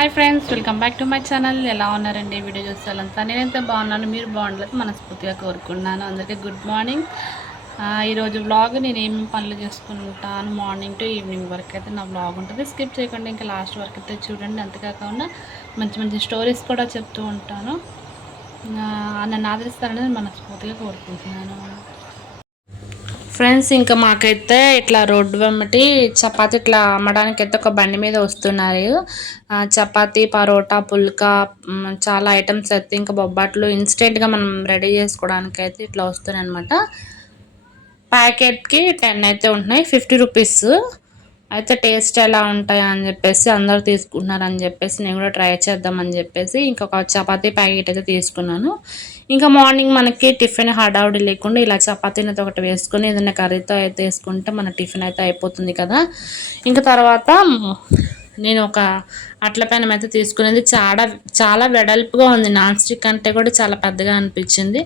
Hi friends welcome back to my channel. ఎలా ఉన్నారండి video చూసేవాళ్ళంతా నేనైతే బాగున్నాను మీరు బాగుండలేదు మనస్ఫూర్తిగా కోరుకున్నాను అందరికీ గుడ్ మార్నింగ్. ఈరోజు వ్లాగ్ నేను ఏమేమి పనులు చేసుకుంటాను? మార్నింగ్ టు ఈవినింగ్ వరకు అయితే నా బ్లాగ్ ఉంటుంది. స్కిప్ చేయకుండా ఇంకా లాస్ట్ వరకు అయితే చూడండి. అంతేకాకుండా మంచి మంచి స్టోరీస్ కూడా చెప్తూ ఉంటాను. నన్ను ఆదరిస్తారనేది మనస్ఫూర్తిగా కోరుకుంటున్నాను. ఫ్రెండ్స్ ఇంకా మాకైతే ఇట్లా రోడ్డు వెంబటి చపాతి ఇట్లా అమ్మడానికి అయితే ఒక బండి మీద వస్తున్నారు. చపాతి పరోటా పుల్కా చాలా ఐటమ్స్ అయితే ఇంకా బొబ్బాట్లు ఇన్స్టెంట్గా మనం రెడీ చేసుకోవడానికి అయితే ఇట్లా వస్తున్నాయి అనమాట ప్యాకెట్కి టెన్ అయితే ఉంటున్నాయి ఫిఫ్టీ రూపీస్. అయితే టేస్ట్ ఎలా ఉంటాయి అని చెప్పేసి అందరూ తీసుకుంటున్నారు అని చెప్పేసి నేను కూడా ట్రై చేద్దామని చెప్పేసి ఇంకొక చపాతీ ప్యాకెట్ అయితే తీసుకున్నాను. ఇంకా మార్నింగ్ మనకి టిఫిన్ హడావుడి లేకుండా ఇలా చపాతీనతో ఒకటి వేసుకొని ఏదైనా కర్రీతో అయితే వేసుకుంటే మన టిఫిన్ అయితే అయిపోతుంది కదా. ఇంకా తర్వాత నేను ఒక అట్ల పెనం అయితే తీసుకునేది. చాలా చాలా వెడల్పుగా ఉంది. నాన్ స్టిక్ అంటే కూడా చాలా పెద్దగా అనిపించింది.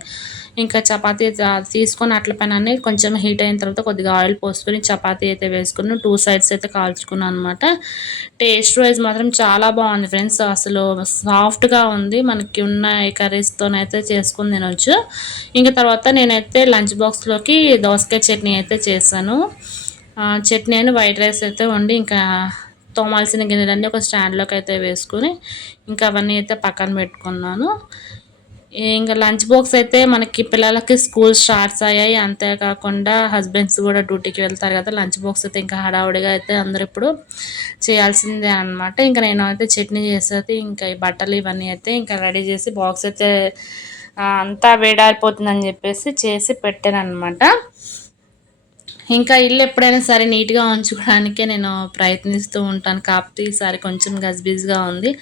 ఇంకా చపాతీ తీసుకొని అట్ల పెనాన్ని కొంచెం హీట్ అయిన తర్వాత కొద్దిగా ఆయిల్ పోసుకొని చపాతీ అయితే వేసుకుని టూ సైడ్స్ అయితే కాల్చుకున్నాను అనమాట టేస్ట్ వైజ్ మాత్రం చాలా బాగుంది ఫ్రెండ్స్. అసలు సాఫ్ట్గా ఉంది. మనకి ఉన్న కర్రీస్తోనైతే చేసుకుని తినొచ్చు. ఇంకా తర్వాత నేనైతే లంచ్ బాక్స్లోకి దోసకాయ చట్నీ అయితే చేశాను. చట్నీ అని వైట్ రైస్ అయితే వండి ఇంకా తోమాల్సిన గిన్నెలన్నీ ఒక స్టాండ్లోకి అయితే వేసుకుని ఇంకా అవన్నీ అయితే పక్కన పెట్టుకున్నాను. ఇంకా లంచ్ బాక్స్ అయితే మనకి పిల్లలకి స్కూల్ స్టార్ట్స్ అయ్యాయి. అంతేకాకుండా హస్బెండ్స్ కూడా డ్యూటీకి వెళ్తారు కదా లంచ్ బాక్స్ అయితే ఇంకా హడావుడిగా అయితే అందరు ఇప్పుడు చేయాల్సిందే అనమాట ఇంకా నేను అయితే చట్నీ చేసేది ఇంకా ఈ బట్టలు ఇవన్నీ అయితే ఇంకా రెడీ చేసి బాక్స్ అయితే అంతా వేడారిపోతుందని చెప్పేసి చేసి పెట్టాను అనమాట ఇంకా ఇల్లు ఎప్పుడైనా సరే నీట్గా ఉంచుకోవడానికే నేను ప్రయత్నిస్తూ ఉంటాను. కాకపోతే ఈసారి కొంచెం గజిబిజిగా ఉంది.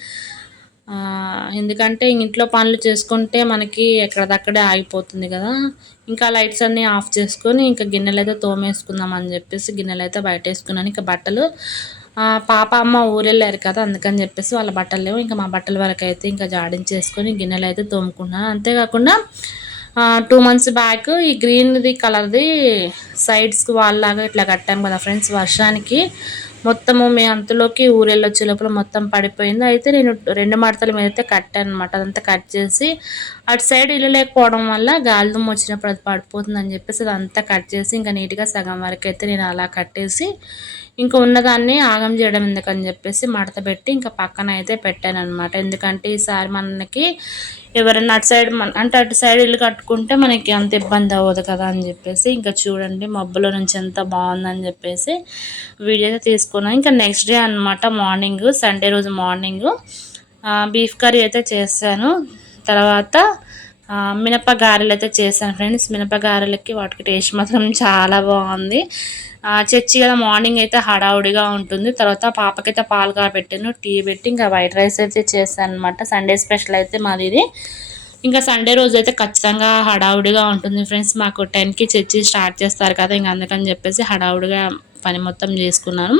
ఎందుకంటే ఇంట్లో పనులు చేసుకుంటే మనకి ఎక్కడదక్కడే ఆగిపోతుంది కదా. ఇంకా లైట్స్ అన్నీ ఆఫ్ చేసుకొని ఇంకా గిన్నెలు అయితే తోమేసుకుందాం అని చెప్పేసి గిన్నెలు అయితే బయట వేసుకున్నాను ఇంకా బట్టలు పాప అమ్మ ఊరెళ్ళారు కదా అందుకని చెప్పేసి వాళ్ళ బట్టలు లేవు. ఇంకా మా బట్టల వరకు అయితే ఇంకా జాడించేసుకొని గిన్నెలు అయితే తోముకున్నాను అంతేకాకుండా టూ మంత్స్ బ్యాక్ ఈ గ్రీన్ది కలర్ది సైడ్స్కి వాళ్ళలాగా ఇట్లా కట్టాం కదా ఫ్రెండ్స్ వర్షానికి. మొత్తము మీ అంతలోకి ఊరెళ్ళొచ్చే లోపల మొత్తం పడిపోయింది. అయితే నేను రెండు మడతల మీద అయితే కట్టాను అనమాట అదంతా కట్ చేసి అటు సైడ్ ఇల్లు లేకపోవడం వల్ల గాలిదుమ్మ వచ్చినప్పుడు అది పడిపోతుంది అని చెప్పేసి అదంతా కట్ చేసి ఇంకా నీట్గా సగం వరకు అయితే నేను అలా కట్టేసి ఇంకా ఉన్నదాన్ని ఆగం చేయడం ఎందుకని చెప్పేసి మడత పెట్టి ఇంకా పక్కన అయితే పెట్టాను అనమాట ఎందుకంటే ఈసారి మనకి ఎవరైనా అటు సైడ్ మన అంటే అటు సైడ్ ఇల్లు కట్టుకుంటే మనకి అంత ఇబ్బంది అవ్వదు కదా అని చెప్పేసి ఇంకా చూడండి మబ్బులో నుంచి ఎంత బాగుందని చెప్పేసి వీడియో తీసుకు చేసుకున్నాను ఇంకా నెక్స్ట్ డే అనమాట మార్నింగ్ సండే రోజు మార్నింగ్ బీఫ్ కర్రీ అయితే చేశాను. తర్వాత మినప గారెలు అయితే చేశాను ఫ్రెండ్స్ మినప గారెలకి వాటికి టేస్ట్ మాత్రం చాలా బాగుంది. చర్చి కదా మార్నింగ్ అయితే హడావుడిగా ఉంటుంది. తర్వాత పాపకైతే పాలు కాబెట్టాను టీ పెట్టి ఇంకా వైట్ రైస్ అయితే చేశాను అనమాట సండే స్పెషల్ అయితే మాది ఇది. ఇంకా సండే రోజు అయితే ఖచ్చితంగా హడావుడిగా ఉంటుంది ఫ్రెండ్స్ మాకు టెన్కి చర్చి స్టార్ట్ చేస్తారు కదా ఇంకా అందుకని చెప్పేసి హడావుడిగా పని మొత్తం చేసుకున్నాను.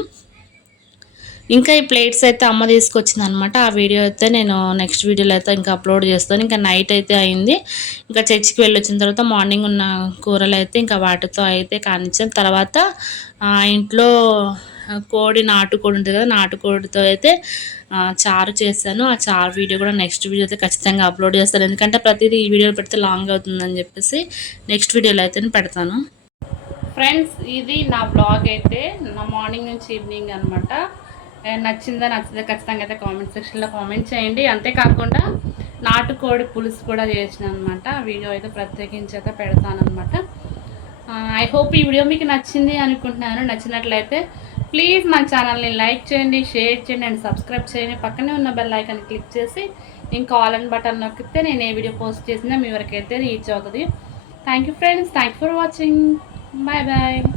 ఇంకా ఈ ప్లేట్స్ అయితే అమ్మ తీసుకొచ్చింది అనమాట ఆ వీడియో అయితే నేను నెక్స్ట్ వీడియోలో అయితే ఇంకా అప్లోడ్ చేస్తాను. ఇంకా నైట్ అయితే అయింది. ఇంకా చర్చికి వెళ్ళి వచ్చిన తర్వాత మార్నింగ్ ఉన్న కూరలు అయితే ఇంకా వాటితో అయితే కానిచ్చిన తర్వాత ఇంట్లో కోడి నాటుకోడి ఉంటుంది కదా నాటుకోడితో అయితే చారు చేశాను. ఆ చారు వీడియో కూడా నెక్స్ట్ వీడియో అయితే ఖచ్చితంగా అప్లోడ్ చేస్తాను. ఎందుకంటే ప్రతిదీ ఈ వీడియో పెడితే లాంగ్ అవుతుందని చెప్పేసి నెక్స్ట్ వీడియోలో అయితే పెడతాను. ఫ్రెండ్స్ ఇది నా బ్లాగ్ అయితే నా మార్నింగ్ నుంచి ఈవినింగ్ అనమాట నచ్చిందా నచ్చిందా ఖచ్చితంగా అయితే కామెంట్ సెక్షన్లో కామెంట్ చేయండి. అంతేకాకుండా నాటుకోడి పులుసు కూడా చేసిన అనమాట వీడియో అయితే ప్రత్యేకించి అయితే పెడతానమాట ఐ హోప్ ఈ వీడియో మీకు నచ్చింది అనుకుంటున్నాను. నచ్చినట్లయితే ప్లీజ్ మా ఛానల్ని లైక్ చేయండి షేర్ చేయండి అండ్ సబ్స్క్రైబ్ చేయండి. పక్కనే ఉన్న బెల్ ఐకాన్ క్లిక్ చేసి ఇంకా ఆల్ అండ్ బటన్ నొక్కితే నేను ఏ వీడియో పోస్ట్ చేసినా మీ వరకు అయితే రీచ్ అవుతుంది. Thank you friends thank for watching Bye bye.